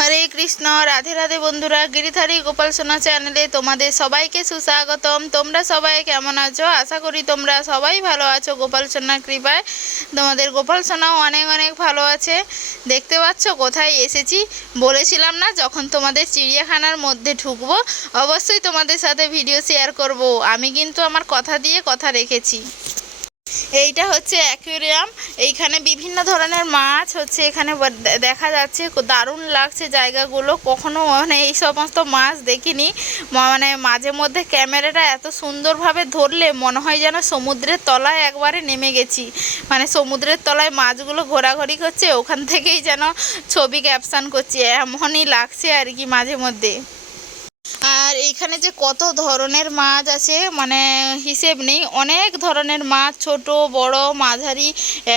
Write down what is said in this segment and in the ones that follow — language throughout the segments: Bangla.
হরে কৃষ্ণ, রাধে রাধে বন্ধুরা, গিরিধারী গোপাল সোনা চ্যানেলে তোমাদের সবাইকে সুস্বাগতম। তোমরা সবাই কেমন আছো? আশা করি তোমরা সবাই ভালো আছো। গোপাল সোনার কৃপায় তোমাদের গোপাল সোনাও অনেক অনেক ভালো আছে। দেখতে পাচ্ছ কোথায় এসেছি? বলেছিলাম না যখন তোমাদের চিড়িয়াখানার মধ্যে ঢুকবো, অবশ্যই তোমাদের সাথে ভিডিও শেয়ার করব। আমি কিন্তু আমার কথা দিয়ে কথা রেখেছি। এইটা হচ্ছে অ্যাকুয়ারিয়াম এইখানে বিভিন্ন ধরনের মাছ হচ্ছে এখানে দেখা যাচ্ছে। দারুণ লাগছে জায়গাগুলো। কখনো মানে এই সমস্ত মাছ দেখিনি। মানে মাঝে মধ্যে ক্যামেরাটা এত সুন্দরভাবে ধরলে মনে হয় যেন সমুদ্রের তলায় একবারে নেমে গেছি। মানে সমুদ্রের তলায় মাছগুলো ঘোরাঘুরি করছে, ওখান থেকেই যেন ছবি ক্যাপশন করছি। এমনই লাগছে আর কি মাঝে মধ্যে। আর এইখানে যে কত ধরনের মাছ আছে মানে হিসেব নেই। অনেক ধরনের মাছ, ছোট, বড়, মাঝারি,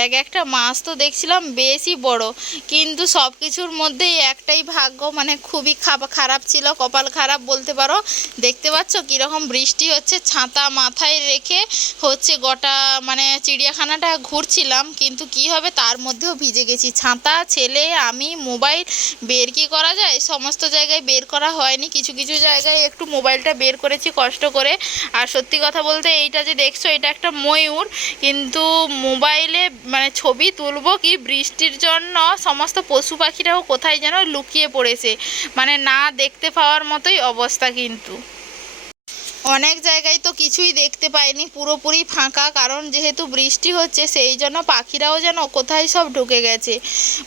এক একটা মাছ তো দেখছিলাম বেশি বড়। কিন্তু সব কিছুর মধ্যেই একটাই ভাগ্য মানে খুবই খারাপ ছিল, কপাল খারাপ বলতে পারো। দেখতে পাচ্ছ কীরকম বৃষ্টি হচ্ছে, ছাতা মাথায় রেখে হচ্ছে গোটা মানে চিড়িয়াখানাটা ঘুরছিলাম। কিন্তু কি হবে, তার মধ্যেও ভিজে গেছি। ছাতা, ছেলে, আমি, মোবাইল, বের কি করা যায়? সমস্ত জায়গায় বের করা হয়নি। কিছু কিছু জায়গায় একটু মোবাইলটা বের করেছি কষ্ট করে। আর সত্যি কথা বলতে এইটা যে দেখছ, এটা একটা ময়ূর। কিন্তু মোবাইলে মানে ছবি তুলব কি বৃষ্টির জন্য সমস্ত পশু পাখিরাও কোথায় যেন লুকিয়ে পড়েছে। মানে না দেখতে পাওয়ার মতোই অবস্থা কিন্তু। অনেক জায়গায় তো কিছুই দেখতে পাইনি, পুরোপুরি ফাঁকা। কারণ যেহেতু বৃষ্টি হচ্ছে, সেই জন্য পাখিরাও যেন কোথায় সব ঢুকে গেছে।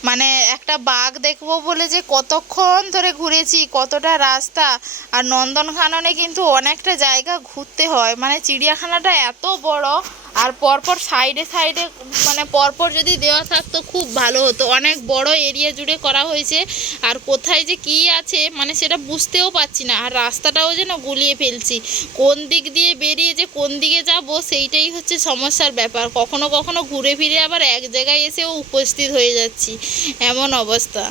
মানে একটা বাঘ দেখব বলে যে কতক্ষণ ধরে ঘুরেছি, কতটা রাস্তা। আর নন্দনকাননে কিন্তু অনেকটা জায়গা ঘুরতে হয়। মানে চিড়িয়াখানাটা এত বড় আর পরপর সাইডে সাইডে মানে পরপর যদি দেওয়া থাকতো খুব ভালো হতো। অনেক বড় এরিয়া জুড়ে করা হয়েছে। আর কোথায় যে কি আছে মানে সেটা বুঝতেও পারছি না। আর রাস্তাটাও যেন গুলিয়ে ফেলছি। কোন দিক দিয়ে বেরিয়ে যে কোন দিকে যাব, সেইটাই হচ্ছে সমস্যার ব্যাপার। কখনো কখনো ঘুরে ফিরে আবার এক জায়গায় এসেও উপস্থিত হয়ে যাচ্ছি। এমন অবস্থা।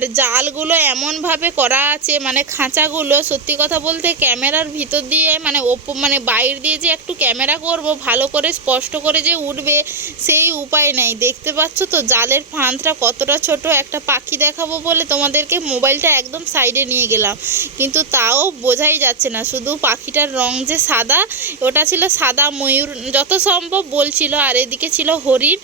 আর জালগুলো এমনভাবে করা আছে মানে খাঁচাগুলো, সত্যি কথা বলতে ক্যামেরার ভিতর দিয়ে মানে ওপো মানে বাইর দিয়ে যে একটু ক্যামেরা করব, ভালো করে স্পষ্ট করে যে উঠবে, সেই উপায় নেই। দেখতে পাচ্ছ তো জালের ফাঁদটা কতটা ছোট, একটা পাখি দেখাবো বলে তোমাদেরকে মোবাইলটা একদম সাইডে নিয়ে গেলাম। কিন্তু তাও বোঝাই যাচ্ছে না, শুধু পাখিটার রং যে সাদা, ওটা ছিল সাদা ময়ূর, যত সম্ভব বলছিল, আর এদিকে ছিল হরিণ।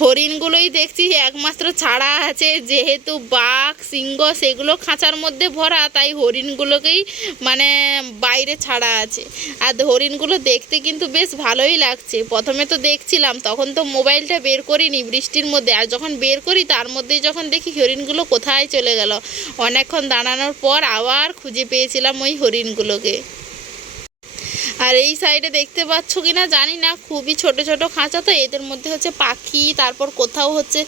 হরিণগুলোই দেখছি একমাত্র ছাড়া আছে, যেহেতু বাঘ, সিংহ সেগুলো খাঁচার মধ্যে ভরা, তাই হরিণগুলোকেই মানে বাইরে ছাড়া আছে। আর হরিণগুলো দেখতে কিন্তু বেশ ভালোই লাগছে। প্রথমে তো দেখছিলাম, তখন তো মোবাইলটা বের করিনি বৃষ্টির মধ্যে। আর যখন বের করি, তার মধ্যেই যখন দেখি হরিণগুলো কোথায় চলে গেল। অনেকক্ষণ দাঁড়ানোর পর আবার খুঁজে পেয়েছিলাম ওই হরিণগুলোকে। আর এই সাইডে দেখতে পাচ্ছ কি না জানি না, খুবই ছোট ছোট খাঁচা তো, এদের মধ্যে হচ্ছে পাখি, তারপর কোথাও হচ্ছে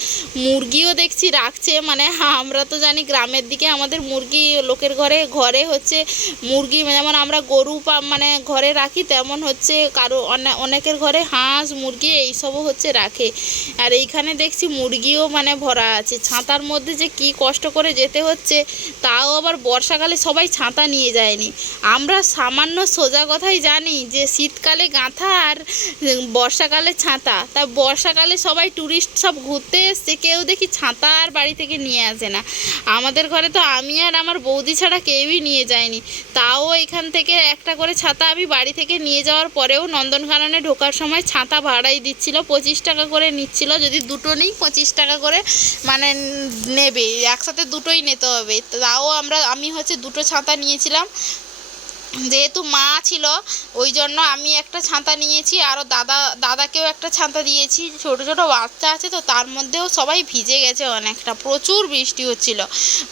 মুরগিও দেখছি রাখছে মানে আমরা তো জানি গ্রামের দিকে আমাদের মুরগি লোকের ঘরে ঘরে হচ্ছে মুরগি, যেমন আমরা গরু মানে ঘরে রাখি, তেমন হচ্ছে কারও অনেকের ঘরে হাঁস, মুরগি, এইসবও হচ্ছে রাখে। আর এইখানে দেখছি মুরগিও মানে ভরা আছে, ছাতার মধ্যে যে কি কষ্ট করে যেতে হচ্ছে, তাও আবার বর্ষাকালে সবাই ছাতা নিয়ে যায়নি। আমরা সামান্য সোজা কথাই জানি যে শীতকালে গাঁথা আর বর্ষাকালে ছাতা। তা বর্ষাকালে সবাই ট্যুরিস্ট সব ঘুরতে এসছে, কেউ দেখি ছাতা আর বাড়ি থেকে নিয়ে আসে না। আমাদের ঘরে তো আমি আর আমার বৌদি ছাড়া কেউই নিয়ে যায়নি। তাও এখান থেকে একটা করে ছাতা আমি বাড়ি থেকে নিয়ে যাওয়ার পরেও নন্দনকাননে ঢোকার সময় ছাতা ভাড়াই দিচ্ছিল, পঁচিশ টাকা করে নিচ্ছিল, যদি দুটো নিই পঁচিশ টাকা করে মানে নেবে, একসাথে দুটোই নিতে হবে। তাও আমরা, আমি হচ্ছে দুটো ছাতা নিয়েছিলাম যেহেতু মা ছিল ওই জন্য আমি একটা ছাতা নিয়েছি আরও দাদা, দাদাকেও একটা ছাতা দিয়েছি। ছোট ছোট বাচ্চা আছে তো, তার মধ্যেও সবাই ভিজে গেছে অনেকটা, প্রচুর বৃষ্টি হচ্ছিল।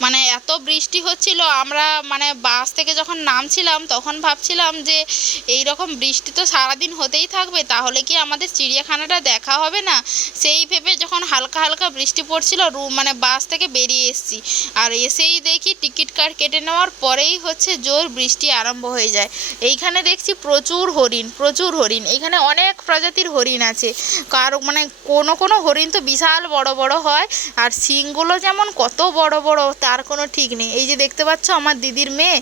মানে এত বৃষ্টি হচ্ছিল, আমরা মানে বাস থেকে যখন নামছিলাম, তখন ভাবছিলাম যে এই রকম বৃষ্টি তো সারাদিন হতেই থাকবে, তাহলে কি আমাদের চিড়িয়াখানাটা দেখা হবে না? সেই ভেবে যখন হালকা হালকা বৃষ্টি পড়ছিল, রু মানে বাস থেকে বেরিয়ে এসেছি। আর এসেই দেখি টিকিট কার্ড কেটে নেওয়ার পরেই হচ্ছে জোর বৃষ্টি আরম্ভ হয়ে যায়। এইখানে দেখছি প্রচুর হরিণ প্রচুর হরিণ। এইখানে অনেক প্রজাতির হরিণ আছে। কারও মানে কোনো কোনো হরিণ তো বিশাল বড় বড় হয় আর শিংগুলো যেমন কত বড় বড়, তার কোনো ঠিক নেই। এই যে দেখতে পাচ্ছ আমার দিদির মেয়ে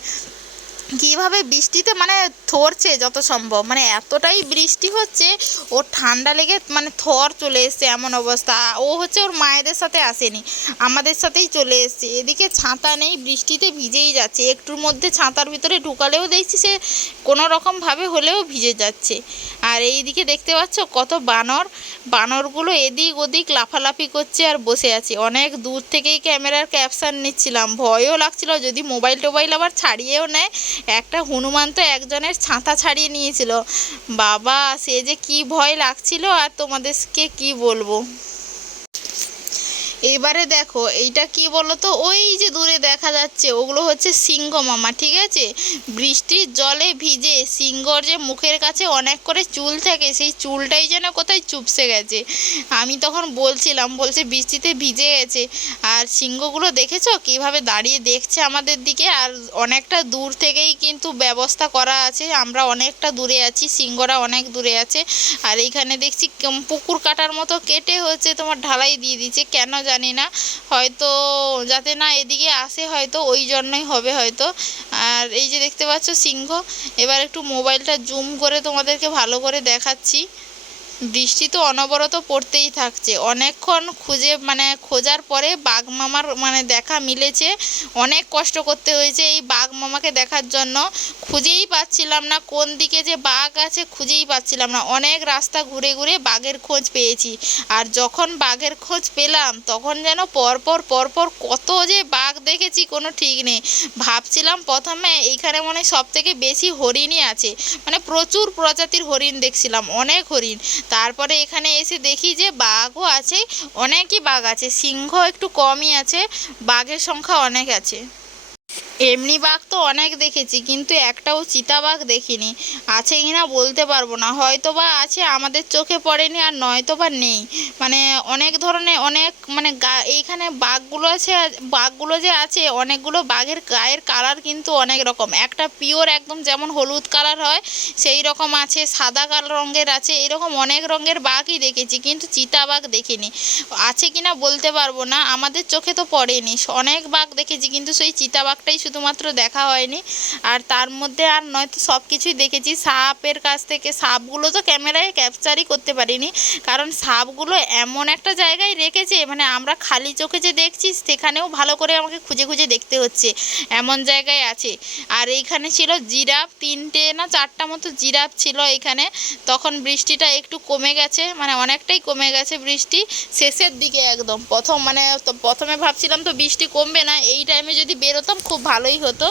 কীভাবে বৃষ্টিতে মানে থরছে যত সম্ভব? মানে এতটাই বৃষ্টি হচ্ছে, ওর ঠান্ডা লেগে মানে থর চলে এসছে এমন অবস্থা। ও হচ্ছে ওর মায়েদের সাথে আসেনি, আমাদের সাথেই চলে এসছে। এদিকে ছাতা নেই, বৃষ্টিতে ভিজেই যাচ্ছে। একটুর মধ্যে ছাতার ভিতরে ঢুকালেও দেখছি সে কোনো রকমভাবে হলেও ভিজে যাচ্ছে। আর এইদিকে দেখতে পাচ্ছ কত বানর। বানরগুলো এদিক ওদিক লাফালাফি করছে আর বসে আছে। অনেক দূর থেকেই ক্যামেরার ক্যাপশান নিচ্ছিলাম। ভয়ও লাগছিল যদি মোবাইল টোবাইল আবার ছাড়িয়েও নেয় একটা হনুমান তো একজনের ছাতা ছাড়িয়ে নিয়েছিল। বাবা, সে যে কি ভয় লাগছিল আর তোমাদেরকে কি বলব? এবারে দেখো, এইটা কি বলো তো ওই যে দূরে দেখা যাচ্ছে, ওগুলো হচ্ছে সিংহ মামা, ঠিক আছে? বৃষ্টির জলে ভিজে সিংহর যে মুখের কাছে অনেক করে চুল থাকে, সেই চুলটাই যেন কোথায় চুপসে গেছে। আমি তখন বলছিলাম, বলছে বৃষ্টিতে ভিজে গেছে। আর সিংহগুলো দেখেছ? কীভাবে দাঁড়িয়ে দেখছে আমাদের দিকে? আর অনেকটা দূর থেকেই কিন্তু ব্যবস্থা করা আছে। আমরা অনেকটা দূরে আছি, সিংহরা অনেক দূরে আছে। আর এইখানে দেখছি পুকুর কাটার মতো কেটে হচ্ছে, তোমার ঢালাই দিয়ে দিচ্ছে। কেন জানি না। হয়তো যাতে না এদিকে আসে, হয়তো ওই জন্যই হবে হয়তো। আর এই যে দেখতে পাচ্ছ সিংহ, এবার একটু মোবাইলটা জুম করে তোমাদেরকে ভালো করে দেখাচ্ছি। বৃষ্টি তো অনবরত পড়তেই থাকছে। অনেকক্ষণ খুঁজে মানে খোঁজার পরে বাঘ মামার মানে দেখা মিলেছে। অনেক কষ্ট করতে হয়েছে এই বাঘ মামাকে দেখার জন্য। খুঁজেই পাচ্ছিলাম না, কোন দিকে যে বাঘ আছে খুঁজেই পাচ্ছিলাম না। অনেক রাস্তা ঘুরে ঘুরে বাঘের খোঁজ পেয়েছি। আর যখন বাঘের খোঁজ পেলাম, তখন যেন পরপর পরপর কত যে বাঘ দেখেছি, কোনো ঠিক নেই। ভাবছিলাম প্রথমে এইখানে মনে সব থেকে বেশি হরিণই আছে। মানে প্রচুর প্রজাতির হরিণ দেখছিলাম, অনেক হরিণ। তারপরে এখানে এসে দেখি যে বাঘও আছে, অনেকই বাঘ আছে, সিংহ একটু কমই আছে, বাঘের সংখ্যা অনেক আছে। এমনি বাঘ তো অনেক দেখেছি, কিন্তু একটাও চিতাবাঘ দেখিনি। আছে কি না বলতে পারব না। হয়তো বা আছে, আমাদের চোখে পড়েনি আর নয়তো বা নেই। মানে অনেক ধরনের, অনেক মানে গা, এইখানে বাঘগুলো আছে, বাঘগুলো যে আছে, অনেকগুলো বাঘের গায়ের কালার কিন্তু অনেক রকম। একটা পিওর একদম যেমন হলুদ কালার হয়, সেই রকম আছে, সাদা কালো রঙের আছে, এরকম অনেক রঙের বাঘই দেখেছি, কিন্তু চিতাবাঘ দেখিনি। আছে কি না বলতে পারব না। আমাদের চোখে তো পড়েনি। অনেক বাঘ দেখেছি, কিন্তু সেই চিতাবাঘটাই শুধুমাত্র দেখা হয়নি। আর তার মধ্যে আর নয়তো সব কিছুই দেখেছি। সাপের কাছ থেকে সাপগুলো তো ক্যামেরায় ক্যাপচারই করতে পারিনি। কারণ সাপগুলো এমন একটা জায়গায় রেখেছে মানে আমরা খালি চোখে যে দেখছি, সেখানেও ভালো করে আমাকে খুঁজে খুঁজে দেখতে হচ্ছে। এমন জায়গায় আছে। আর এইখানে ছিল জিরাফ, তিনটে না চারটা মতো জিরাফ ছিল এখানে তখন বৃষ্টিটা একটু কমে গেছে মানে অনেকটাই কমে গেছে বৃষ্টি। শেষের দিকে একদম। প্রথম মানে প্রথমে ভাবছিলাম তো বৃষ্টি কমবে না। এই টাইমে যদি বেরোতাম, খুব ভালোই হতো।